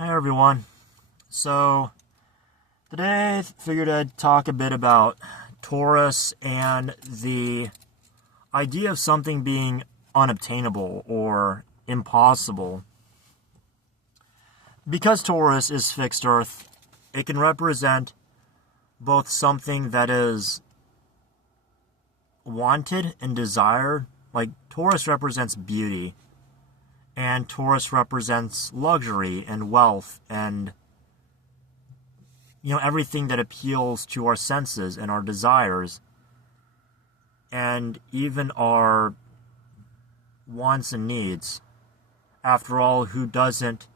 Hi everyone. So today I figured I'd talk a bit about Taurus and the idea of something being unobtainable or impossible. Because Taurus is fixed earth, it can represent both something that is wanted and desired. Like Taurus represents beauty, and Taurus represents luxury and wealth and, everything that appeals to our senses and our desires and even our wants and needs. After all, who doesn't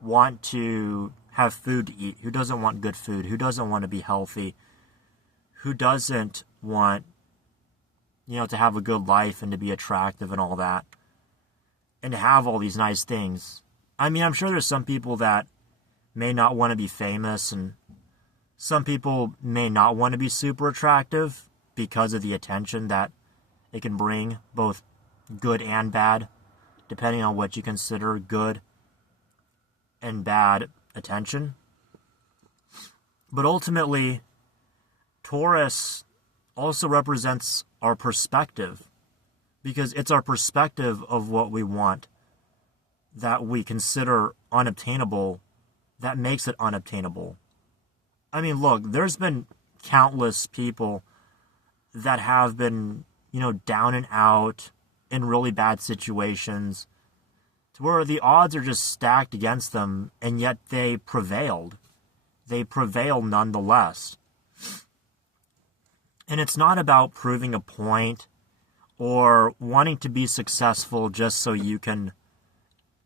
want to have food to eat? Who doesn't want good food? Who doesn't want to be healthy? Who doesn't want, to have a good life and to be attractive and all that? And to have all these nice things. I mean, I'm sure there's some people that may not want to be famous, and some people may not want to be super attractive because of the attention that it can bring, both good and bad, depending on what you consider good and bad attention. But ultimately, Taurus also represents our perspective, because it's our perspective of what we want that we consider unobtainable that makes it unobtainable. I mean, look, there's been countless people that have been, down and out in really bad situations to where the odds are just stacked against them, and yet they prevailed. They prevail nonetheless. And it's not about proving a point or wanting to be successful just so you can,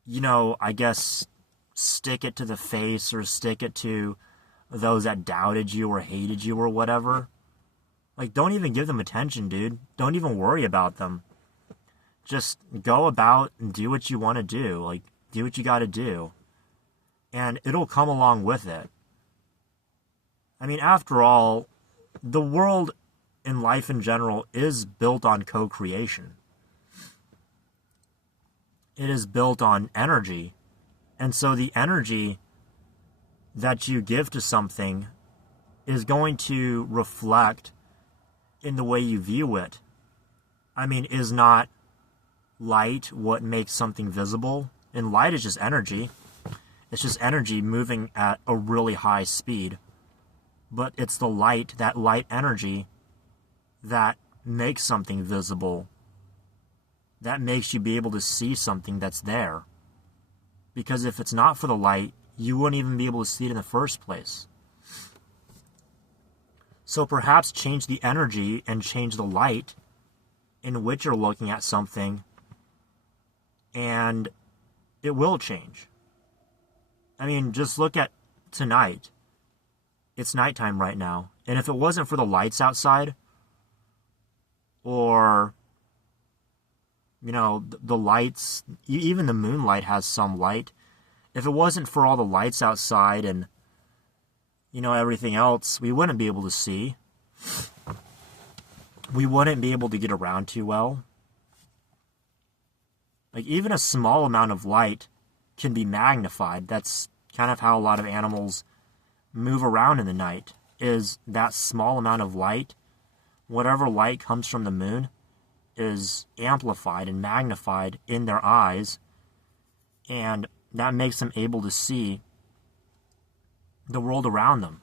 I guess, stick it to the face or stick it to those that doubted you or hated you or whatever. Like, don't even give them attention, dude. Don't even worry about them. Just go about and do what you want to do. Like, do what you got to do. And it'll come along with it. I mean, after all, the world in life in general is built on co-creation. It is built on energy. And so the energy that you give to something is going to reflect in the way you view it. I mean, is not light what makes something visible? And light is just energy. It's just energy moving at a really high speed. But it's the light, that light energy, that makes something visible, that makes you be able to see something that's there. Because if it's not for the light, you wouldn't even be able to see it in the first place. So perhaps change the energy and change the light in which you're looking at something, and it will change. I mean, just look at tonight. It's nighttime right now. And if it wasn't for the lights outside, or, the lights, even the moonlight has some light. If it wasn't for all the lights outside and, everything else, we wouldn't be able to see. We wouldn't be able to get around too well. Like, even a small amount of light can be magnified. That's kind of how a lot of animals move around in the night, is that small amount of light. Whatever light comes from the moon is amplified and magnified in their eyes, and that makes them able to see the world around them.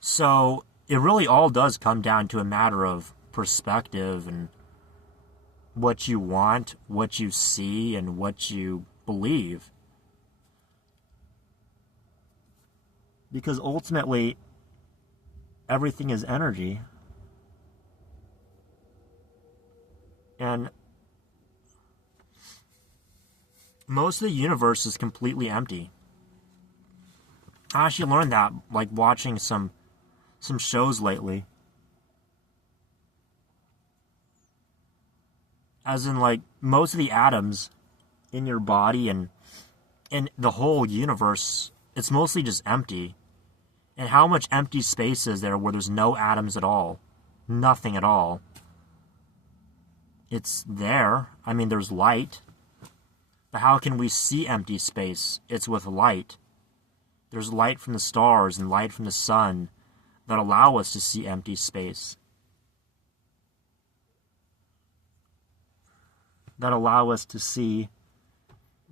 So it really all does come down to a matter of perspective and what you want, what you see, and what you believe. Because ultimately, everything is energy. And most of the universe is completely empty. I actually learned that, like, watching some shows lately. As in, like, most of the atoms in your body and in the whole universe, it's mostly just empty. And how much empty space is there where there's no atoms at all? Nothing at all. It's there. I mean, there's light. But how can we see empty space? It's with light. There's light from the stars and light from the sun that allow us to see empty space. That allow us to see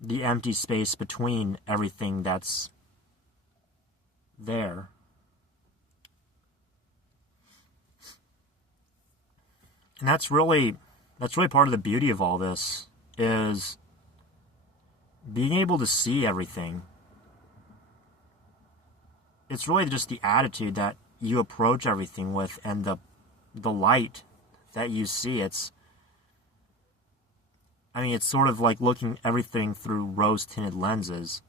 the empty space between everything that's there. And that's really part of the beauty of all this, is being able to see everything. It's really just the attitude that you approach everything with, and the light that you see. It's sort of like looking everything through rose-tinted lenses.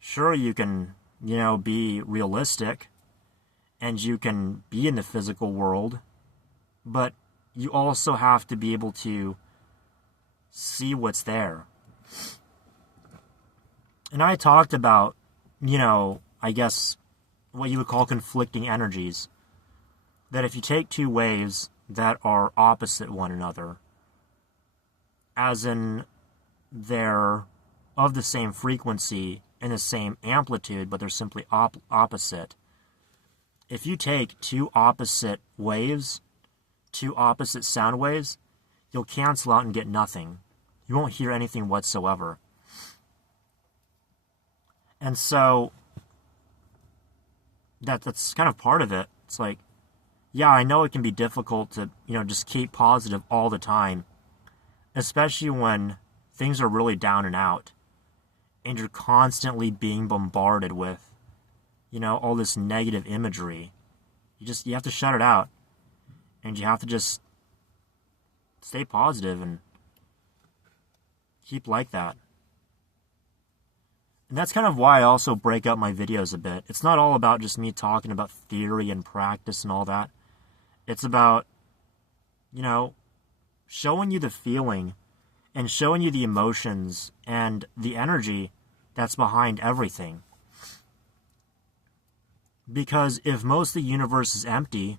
Sure, you can, be realistic, and you can be in the physical world, but you also have to be able to see what's there. And I talked about, I guess what you would call conflicting energies. That if you take two waves that are opposite one another, as in they're of the same frequency and the same amplitude, but they're simply opposite. If you take two opposite waves, two opposite sound waves, you'll cancel out and get nothing. You won't hear anything whatsoever. And so that's kind of part of it. It's like, yeah, I know it can be difficult to, just keep positive all the time, especially when things are really down and out and you're constantly being bombarded with, all this negative imagery. You have to shut it out, and you have to just stay positive and keep like that. And that's kind of why I also break up my videos a bit. It's not all about just me talking about theory and practice and all that. It's about, showing you the feeling and showing you the emotions and the energy that's behind everything. Because if most of the universe is empty,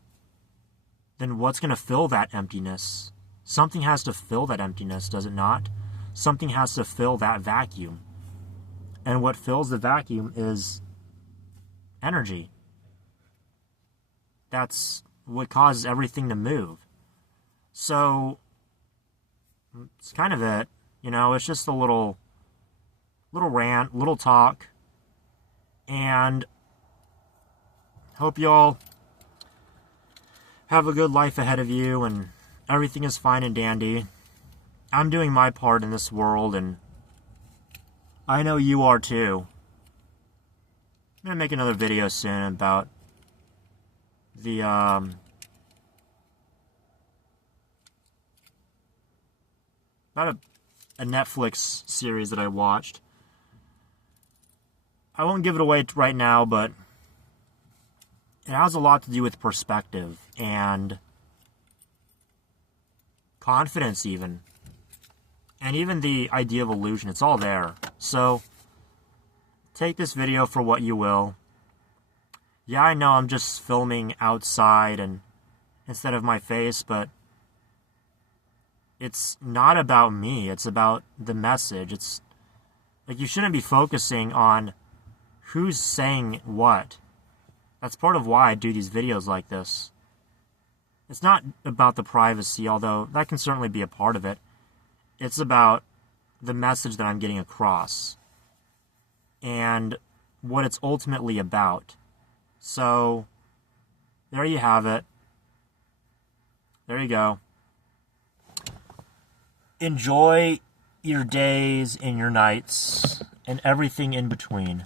then what's going to fill that emptiness? Something has to fill that emptiness, does it not? Something has to fill that vacuum. And what fills the vacuum is energy. That's what causes everything to move. So, it's kind of it. It's just a little rant, little talk. And hope y'all have a good life ahead of you and everything is fine and dandy. I'm doing my part in this world, and I know you are too. I'm going to make another video soon about the about a Netflix series that I watched. I won't give it away right now, but it has a lot to do with perspective and confidence even. And even the idea of illusion. It's all there. So, take this video for what you will. Yeah, I know I'm just filming outside and instead of my face, but it's not about me. It's about the message. It's like you shouldn't be focusing on who's saying what. That's part of why I do these videos like this. It's not about the privacy, although that can certainly be a part of it. It's about the message that I'm getting across and what it's ultimately about. So, there you have it. There you go. Enjoy your days and your nights and everything in between.